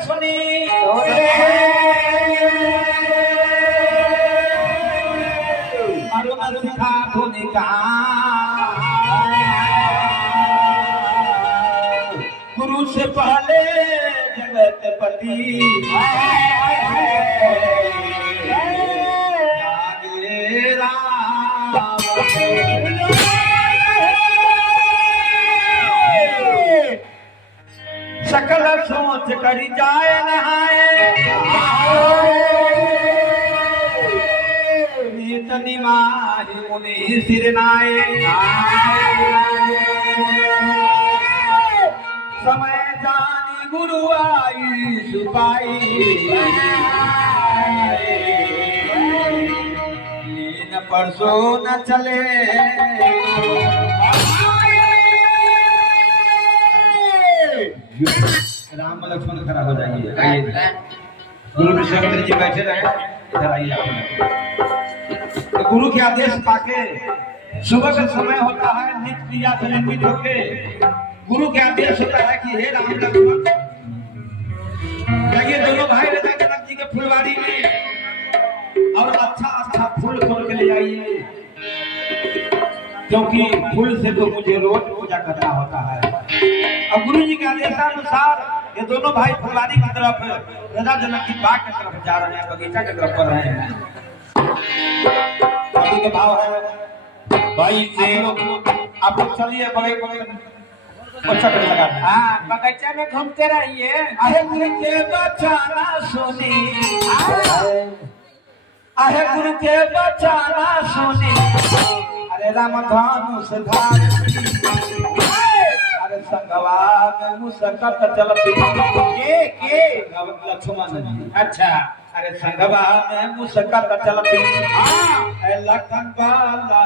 सुनी अरुण सिखा धुनिका गुरु से पहले जगत पति जागे राम सकल सोच करी जाए नहाए नीत निमाहि मुनि सिर नाए समय जानी गुरु आई सुपाई लीन परसों न चले राम लक्ष्मण खड़ा हो जाइए। आइए गुरु विश्वामित्र जी बैठे रहे, इधर आइए आप। तो गुरु के आदेश पाके सुबह का समय होता है, नित्य क्रिया से निमित्त होके गुरु के आदेश होता है कि हे राम लक्ष्मण जाइए दोनों भाई राजा जनक जी के फुलवाड़ी में और अच्छा अच्छा फूल तोड़ के ले आइए, क्योंकि फूल से तो मुझे रोज पूजा करना होता है। अब गुरु जी के आदेशानुसार ये दोनों भाई फुलवाड़ी की तरफ राजा जनक की बाग की तरफ जा रहे हैं, बगीचा की तरफ बढ़ रहे हैं। अभी का भाव है भाई से आप लोग चलिए बगीचा लगा। हाँ बगीचा में घूमते रहिए। अरे गुरु के बचाना सुनी, अरे गुरु के बचाना सुनी, अरे राम धनुष धारी, अरे संगवा में मुसकत चलती के लक्ष्मण जी। अच्छा अरे संगवा में मुसकत चलती लखन बाला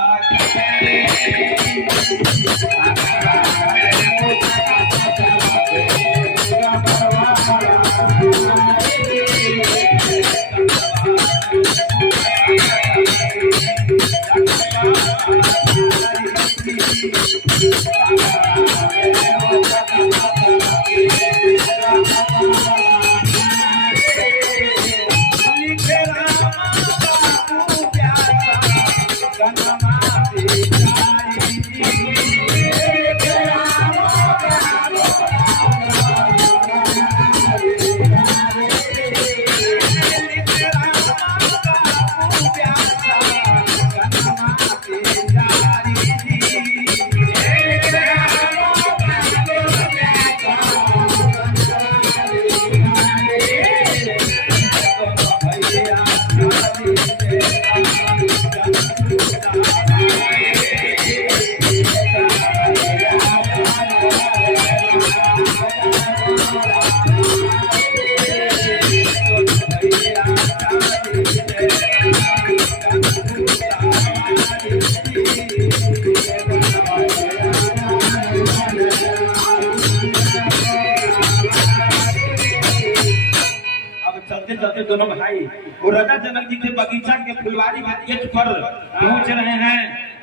दोनों भाई वो राजा जनक जी के बगीचा के फुलवारी के गेट पर पहुंच रहे हैं।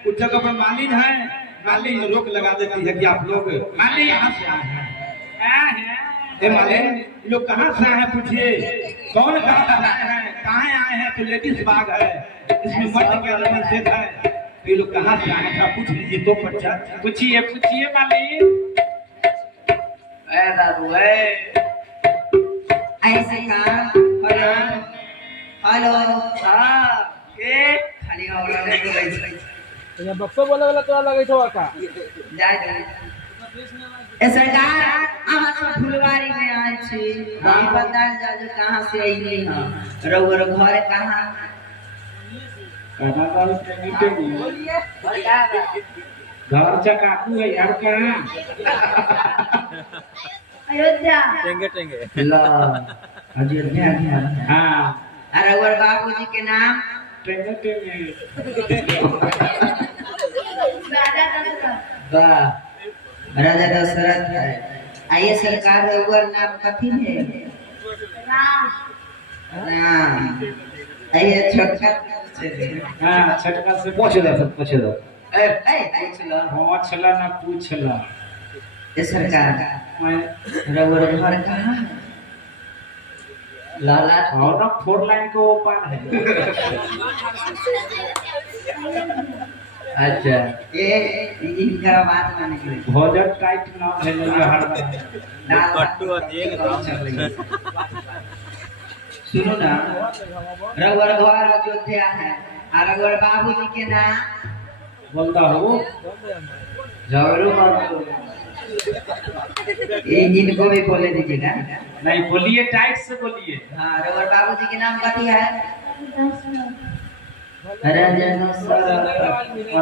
उस जगह पर मालिन है, मालिन रोक लगा देती है कि आप लोग मालिन यहाँ से आए हैं। मालिन लोग कहाँ से आए हैं पूछिए, कौन कहाँ आए हैं, कहाँ आए हैं? तो लेडीज बाग है, इसमें मर्द के अलग निषेध है। तो ये लोग कहाँ से आए हैं पूछ लीजिए। तो बच्चा पूछिए पूछिए मालिन। ऐसे काम हेलो हेलो हां के खाली हमरा ले बोलै छै तो बक्सो बोले वाला तोरा लगै छौ का जाय दे। ए सरकार अहाँ सब फुलवारी में आए छी, हम बता जाजो कहां से आइली हां, रउर घर कहां? कहां वाला ट्रेनिंग बोलिए घर चकाकू है यार कहां? अयोध्या। टेंगे टेंगे ला अयोध्या हां। अरे और बाबूजी के नाम टेंगे टेंगे राजा दशरथ। वाह राजा दशरथ है। आइए सरकार और नाम कथी है? राम। राम। आइए छोटका हां छोटका से पूछ दो ए पूछ लो। पूछला ना पूछला। ये सरकार रउर घर कहाँ है? लाला और ना 4 लाइन को ओपन है। अच्छा ये इनका बात माने के लिए भोजन टाइट ना है हर बार। सुनो ना, रघुवर घर अयोध्या है और रघुवर बाबूजी के नाम बोलता हो झगड़ू कर इनको भी बोले दीजिएगा। नहीं बोलिए, टाइट से बोलिए। हाँ, रघुवर बाबूजी के नाम कथी है? रंजन सर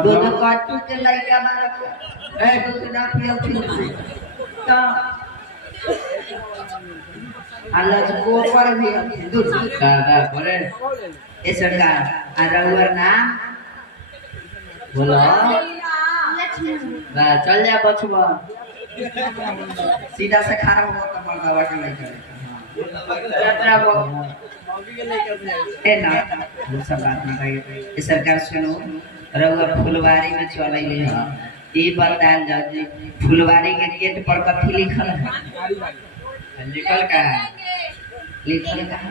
दूध काटू के लइका मार ए दूध ना पियो पियो तो अल्लाह को पर भी दूध का करे ए सरकार आ रघुवर नाम बोलो बा चल जा बचवा सीधा से खड़ा हो तो मर्दावा के लइका यात्रा ए ना वो सब बात नहीं कही। सरकार सुनो, रघुवर फुलवारी में चले गए हैं, ये बताएं जी फुलवारी के गेट पर कथी लिखल है? लिखल का है? लिखल का है?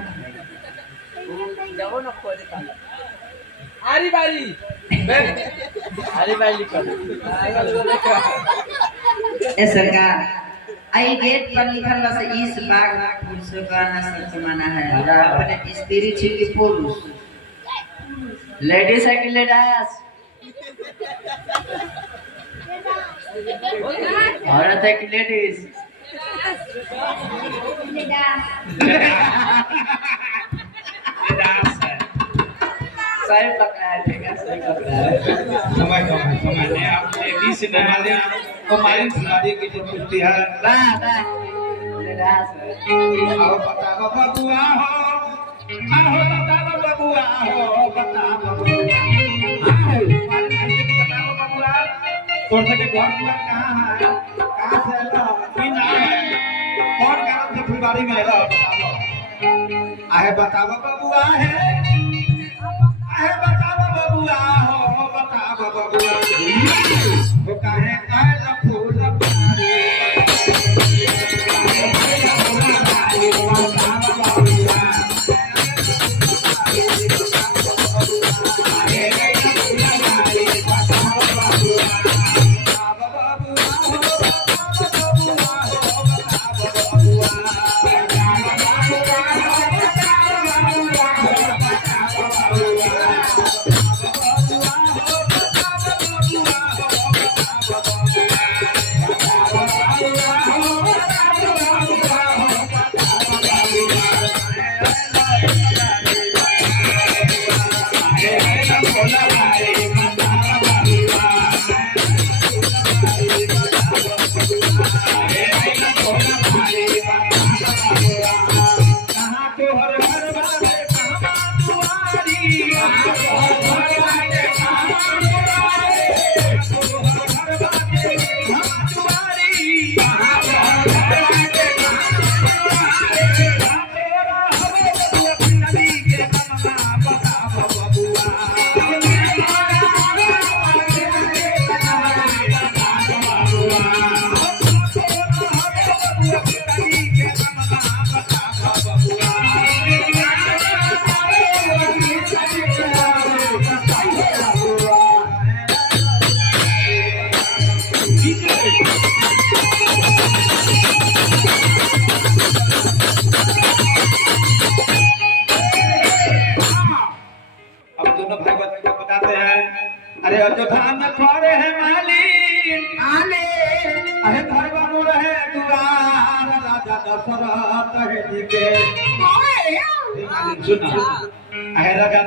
आरी बारी लिखल। ए सरकार आई गेट पर लिखल बस इस बाग पुरुष का ना सच माना है और अपने स्त्री छी की पुरुष लेडीज है कि लेडीज औरत है कि लेडीज सही पकड़ा है, ठीक है सही पकड़ा है। समय ने आप लेडीज ने माले को मालिन फुलवारी की जो पुष्टि है वाह वाह लेडीज आओ बताओ बबुआ हो, आओ बताओ बबुआ हो, बताओ बबुआ तोर से के घर पूरा कहां है, कहां से आला, की नाम है, कौन कारण से फुलवारी में आला बताओ। आहे बताओ बबुआ है, आहे बताओ बबुआ हो, बताओ बबुआ वो काहे आला फुलवारी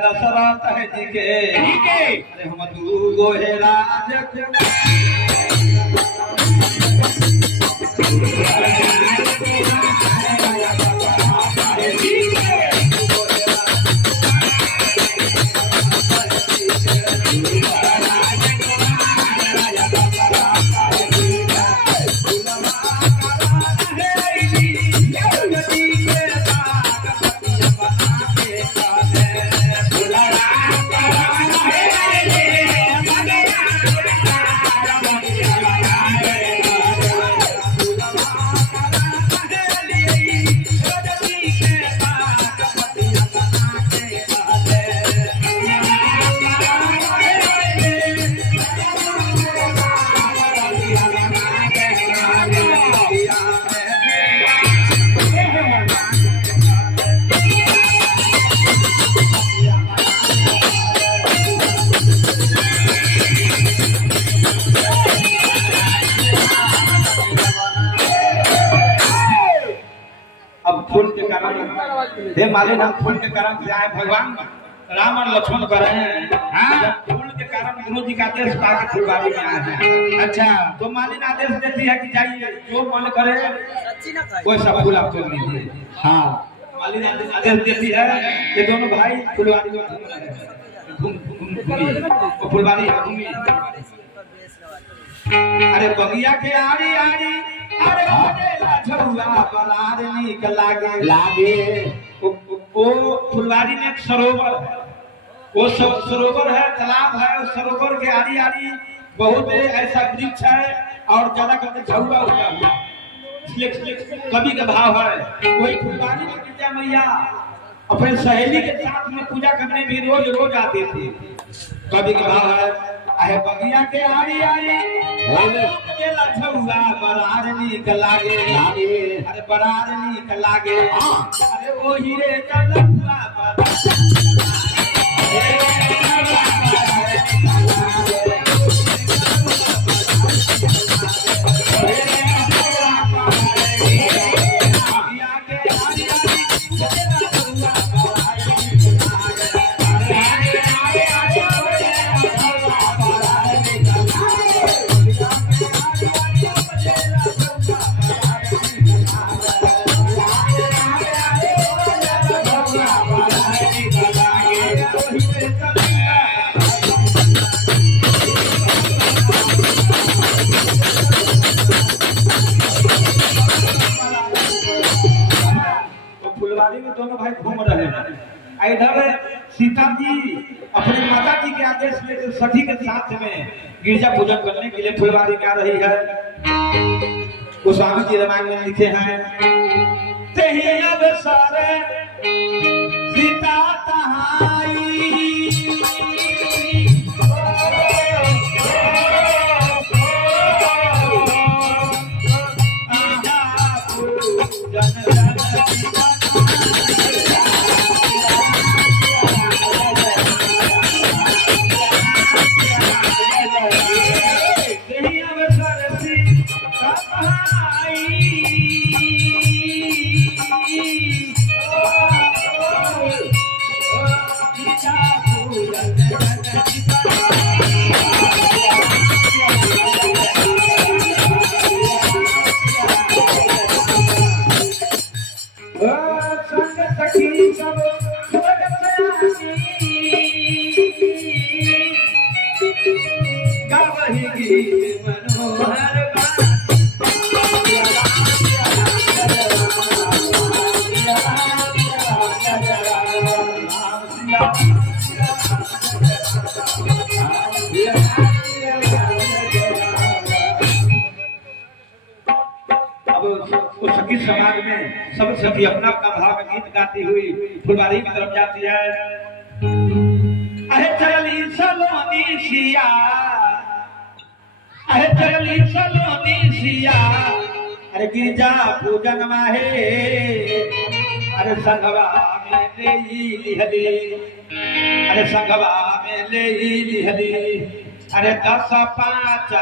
दशरथ है जी के अरे हम दू गो हे अब फूल के कारण हे मालिन हम फूल के कारण से आए भगवान राम और लक्ष्मण कर रहे हैं। हाँ फूल के कारण गुरु जी का आदेश पाके फुलवारी में आए हैं। अच्छा तो मालिन आदेश देती है कि जाइए जो मन करे वैसा फूल आप तोड़ लीजिए। हाँ मालिन आदेश देती है कि दोनों भाई फुलवारी में घूम रहे हैं, घूमिए फुलवारी घूमिए। अरे बगिया के आड़ी आड़ी अरे ओडेला झुआ बलार नीक लागे वो फुलवारी में एक सरोवर है, वो सरोवर है, तालाब है। उस सरोवर के आड़ी आड़ी बहुत ऐसा वृक्ष है और ज्यादा करके झुआ उगा हुआ, इसलिए कवि का भाव है वही फुलवारी में गिरजा मैया अपने सहेली के साथ में पूजा करने भी रोज रोज आती थी। कवि का भाव है आहे बगिया के आड़ी आड़ी ओडेला झुआ बलार नीक लागे अरे बलार नीक लागे अरे ओ हीरे चलुआ फुलवारी में दोनों भाई घूम रहे हैं। इधर सीता जी अपने माता जी के आदेश लेकर सखी के साथ में गिरजा पूजन करने के लिए फुलवारी में आ रही है। गोस्वामी जी रामायण में लिखे हैं तेहि अवसर सीता तहाई सखी समाज में सब सखी अपना अपना भाव गीत गाती हुई फुलवारी की तरफ जाती है। अरे चली सलोनी सिया अरे चली सलोनी सिया अरे गिरजा पूजन माहे अरे संगवा में ले लिहली अरे संगवा में ले लिहली अरे 10 5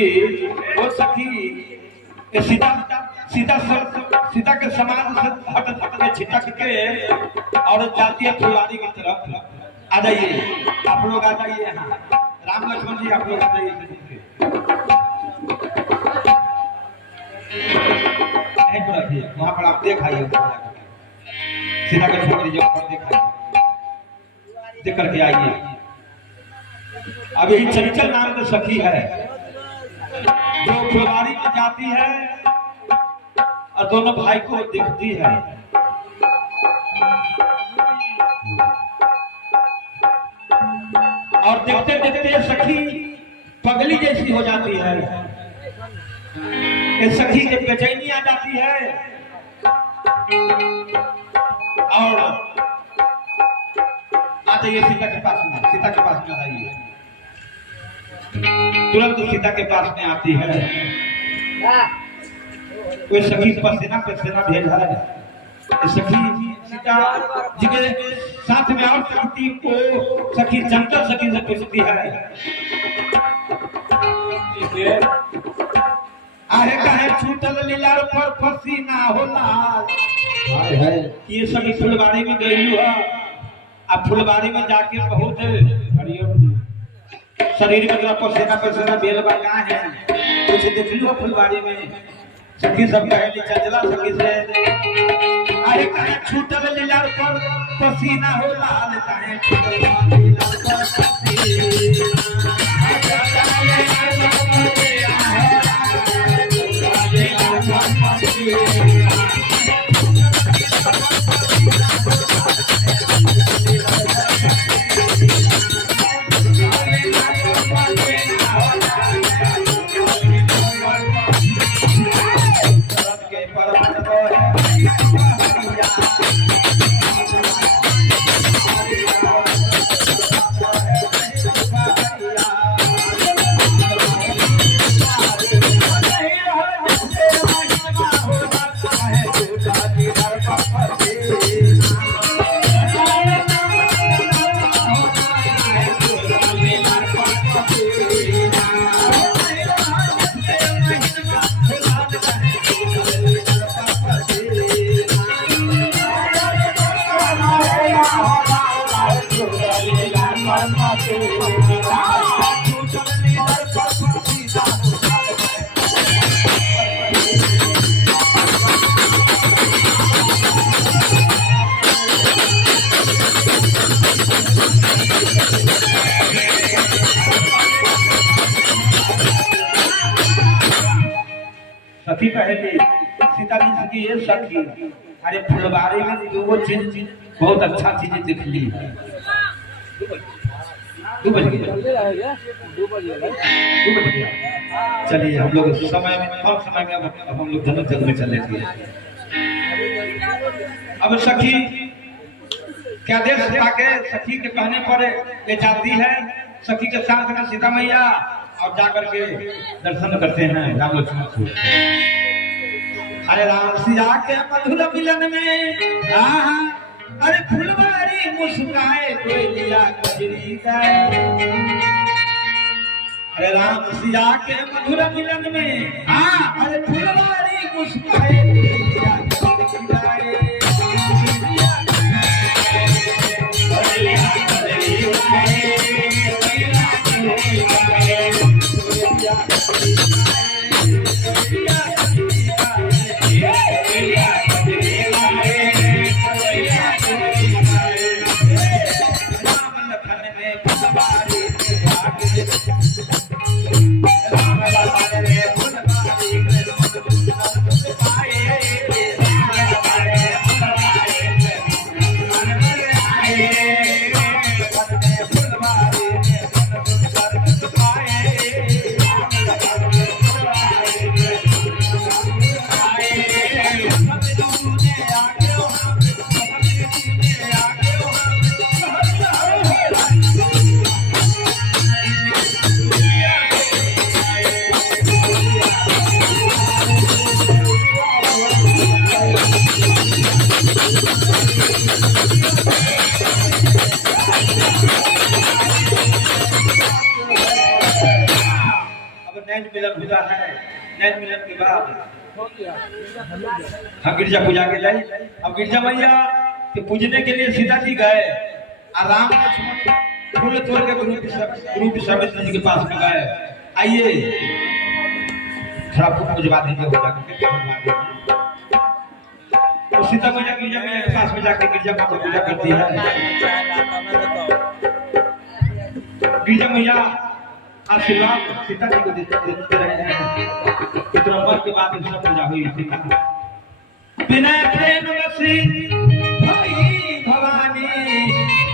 थी वो सखी सीता के समाज से हट के छिटक के और जाती है फुलवारी की तरफ। आ जाइए आप लोग, आ जाइए यहाँ। राम लक्ष्मण जी आप लोग आ जाइए। वहां पर आप देखाइए सीता के छोकरी जो पर देखाइए, देख करके आइए। अब यही चंचल नाम की सखी है जो फुलवारी में जाती है और दोनों भाई को दिखती है। और देखते देखते सखी पगली जैसी हो जाती है। इस सखी के बेचैनी आ जाती है और आ जाइए सीता के पास में। सीता के पास में आइए, तुरंत सीता के पास में आती है। कोई सखी पसीना पसीना भेजा है। सखी सीता जी के साथ में और सखी को सखी चंचल सखी से पूछती है, आहे कहे छूटल लीला पर पसीना होला। ये सखी फुलवारी में गई है। अब फुलवारी में जाके बहुत शरीर में जरा पसीना पसीना भेल बा है। कुछ देख लो फुलवारी में। सखी सब कहे चंचला सखी से, अरे कहे छूटल लीला पर पसीना हो लाल, कहे छूटल लीला पर सखी कहे सीता जी की ये सखी, अरे फुलवारी में वो चीज बहुत अच्छा चीज दिख ली। 2 बज गया। चलिए हम लोग समय में कम समय में अब हम लोग दोनों जग में चले थे। अब सखी क्या देर के सखी के कहने पर ले जाती है। सखी के साथ में सीता मैया और जाकर के दर्शन करते हैं राम लक्ष्मण को। अरे राम सिया के मधुर मिलन में अरे फुलवारी मुस्काए कोई लिया कजरी गाए। अरे राम सिया के मधुर मिलन में अरे फुलवारी मुस्काए कोई लिया कजरी गाए। नैन मिलन के बाद हम गिरजा पूजा के लिए अब गिरजा मैया के पूजने के लिए सीता जी गए राम लक्ष्मण फूल तोड़ के गुरु विश्वामित्र जी के पास में गए। आइए थोड़ा फूल पूजवा दीजिए हो जाकर तो सीता मैया गिरजा मैया के पास में जाकर गिरजा माता पूजा करती है। गिरजा मैया आशीर्वाद सीता जी को देते रहे हैं। इतना वर्ष के बाद सब पूजा हुई थी। बिना प्रेम वसी भाई भवानी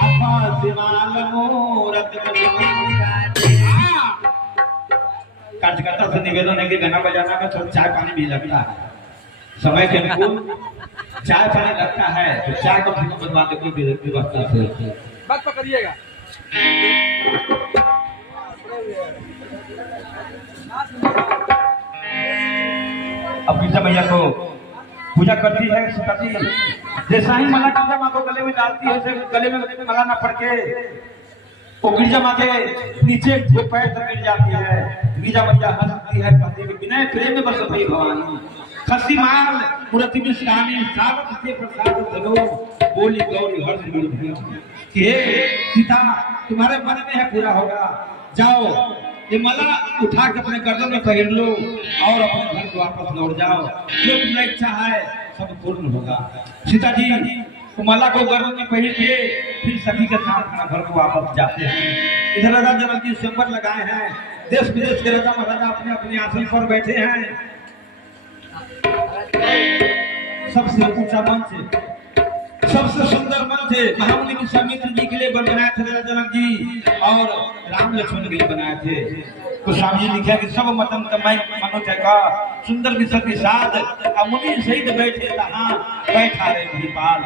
अपा सिमाल मूरत कार्यकर्ता से निवेदन है कि गाना बजाना में थोड़ा चाय पानी भी लगता है। समय के अनुकूल चाय पानी लगता है तो चाय कम से कम बनवा दे कोई व्यवस्था से बात पकड़िएगा। अब गिरजा मैया को पूजा करती है सीता जी। जैसा ही माला गिरजा माँ को गले में डालती है गले में माला ना पड़ के वो गिरजा माँ के नीचे जो पैर तक गिर जाती है। गिरजा मैया हंसती है कहती है बिना प्रेम में बस भई भवानी खसी माल मूर्ति विश्रामी सावत से प्रसाद धनो बोली गौरी हर्ष मूल कि हे सीता तुम्हारे मन में है पूरा होगा जाओ ये माला उठा के अपने गर्दन में पहन लो और अपने घर को वापस लौट जाओ जो तुम्हारी इच्छा है सब पूर्ण होगा। सीता जी तो माला को गर्दन में पहन के फिर सखी के साथ अपना घर को वापस जाते हैं। इधर राजा जनक जी स्वयंवर लगाए हैं। देश विदेश के राजा महाराजा अपने अपने आसन पर बैठे हैं। सबसे ऊंचा मंच सबसे सुंदर मंच महामुनि विश्वामित्र जी के लिए बनाए थे राजा जनक जी और राम लक्ष्मण के लिए बनाए थे। तो स्वामी जी लिखे कि सब मतम तमय मनोज का सुंदर विसर के साथ मुनि सहित बैठे तहां बैठा रे महिपाल।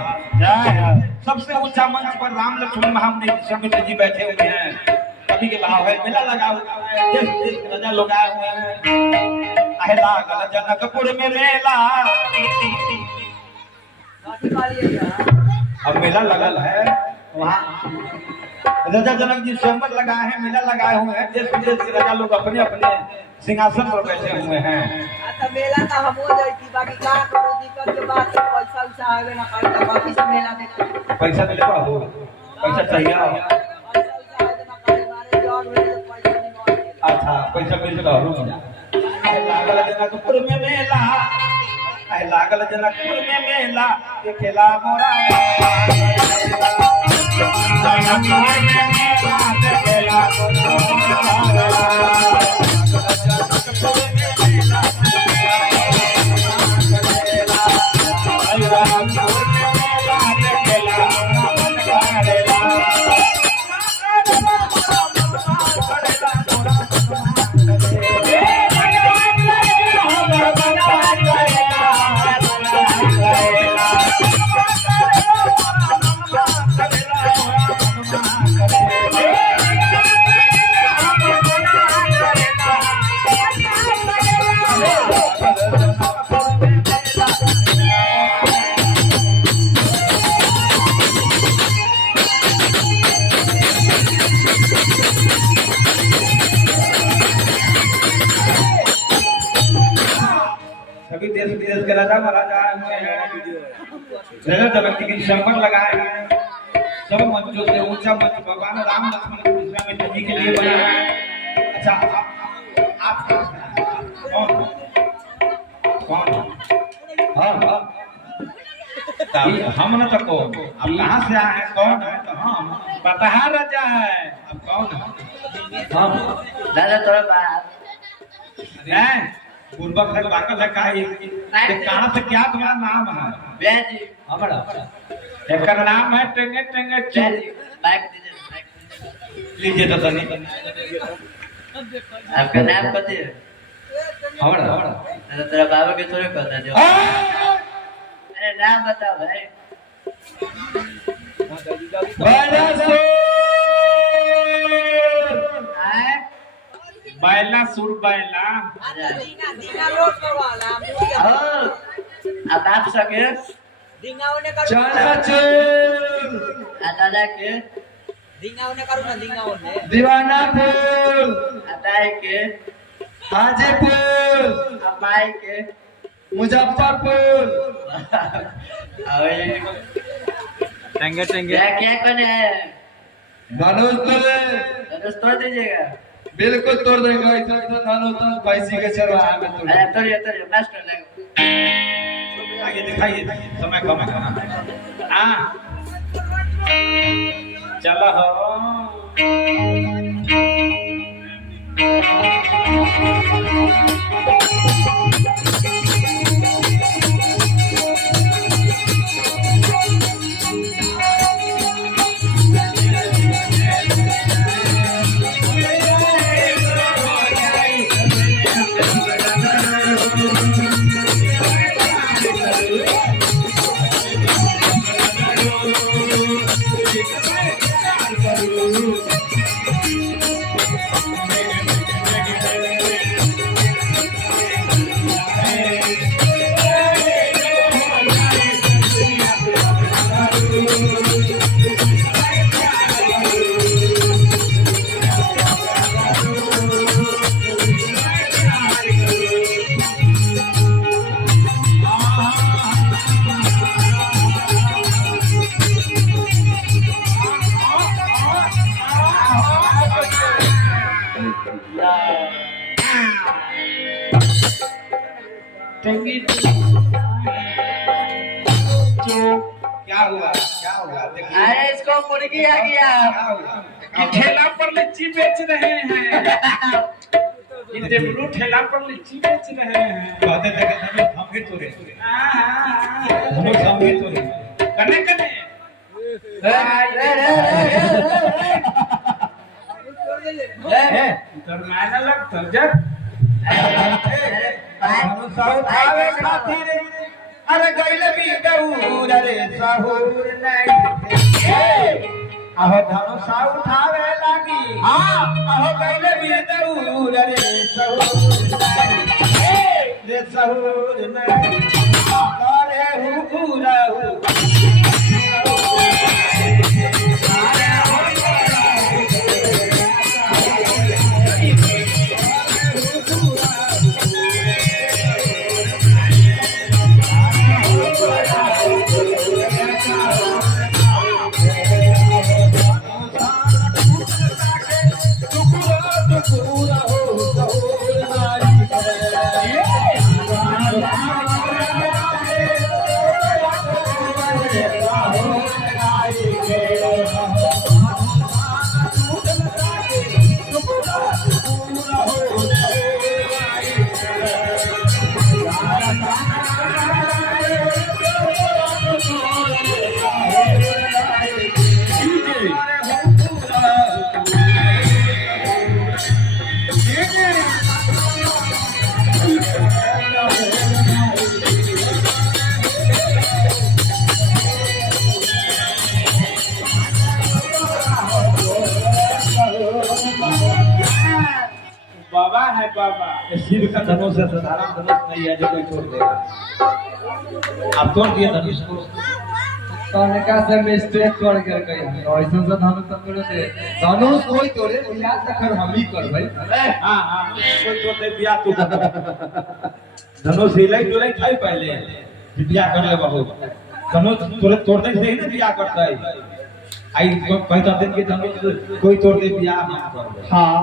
सबसे ऊंचा मंच पर राम लक्ष्मण महामुनि विश्वामित्र जी बैठे हुए हैं। कभी के भाव है मेला लगा हुआ है। देश विदेश के राजा लोग आए हुए हैं। अहला गल जनकपुर में मेला अब मेला लगल है वहाँ राजा जनक जी स्वयंवर लगाए हैं मेला लगाए हुए हैं। देश विदेश के राजा लोग अपने अपने सिंहासन पर बैठे हुए हैं। मेला का हम हो जाई थी बाकी का करो दिक्कत के बात पैसा उसा आवे ना खाई का बाकी से मेला में पैसा ले हो पैसा चाहिए। अच्छा पैसा मिल लागल जनकपुर में मेला लागल जनकपुर में मेला देखेला मोरा सभी देश विदेश के राजा महाराजा आए हुए हैं। राजा जनक जी की संपट लगाए हैं। सब मंचों से ऊंचा मंच भगवान राम लक्ष्मण विश्वामित्र जी के लिए बना है। अच्छा आप कौन हाँ हम न तो कौन अब कहाँ से आए हैं कौन है तो हम पता राजा है अब कौन है हम दादा तोरा बाप पूर्वक है बाकल है कहाँ से क्या तुम्हारा नाम है व्यास जी हमारा एक नाम है टेंगे टेंगे व्यास जी बाइक दीजिए लीजिए तो तनी आपका नाम कथी है हमारा दादा तेरा बाबा के थोड़े पता जो अरे नाम बताओ भाई बैला सुर बैला दीना लोट वाला अब आप सके दीना ओने करू दादा के दीना ओने करू ना दीना ओने दीवाना फूल अताए के हाजीपुर, अपाई के मुजफ्फरपुर, टेंगे क्या कौन है धनुष तोड़े, धनुष तोड़ दीजिएगा। बिल्कुल तोड़ देगा। इतना धनुष तो पैसे के चरवाहा में तोड़ अरे तोड़िए मास्टर लगा। आगे दिखाइए, समय कम है। हाँ चलो हो टेंगी क्या हुआ, क्या हुआ? देखिए अरे इसको मुर्गी आ गया क्या हुआ? कि ठेला पर लीची बेच रहे हैं। कि देवरू ठेला पर लीची बेच रहे हैं। कहते थे कि धनुष हम ही तोड़े, धनुष हम ही तोड़े। कने कने तर मायना लग तर जब धनुष उठावे खातिर अरे गइले भी दऊर रे सहूर नहीं। आहो धनुष उठावे लागी, हाँ आहो गइले भी दऊर रे सहूर नहीं, रे सहूर नहीं। अरे हुरा बाबा है बाबा। शिव का धनुष है, साधारण धनुष नहीं है जो कोई तोड़ देगा। आप तोड़ दिए धनुष को। तनिका से मिस्टेक कर कर गई ऐसा से धनुष तो तोड़े थे धनुष कोई तोड़े या तकर हम ही कर भाई। हाँ हाँ कोई तोड़ दे बिया तू धनुष हिलाई डुलाई खाई पहले बिया कर ले बाबू। धनुष तोड़ दे सही ना बिया करता है। आई कहता दिन के धनुष कोई तोड़ दे बिया हम कर। हाँ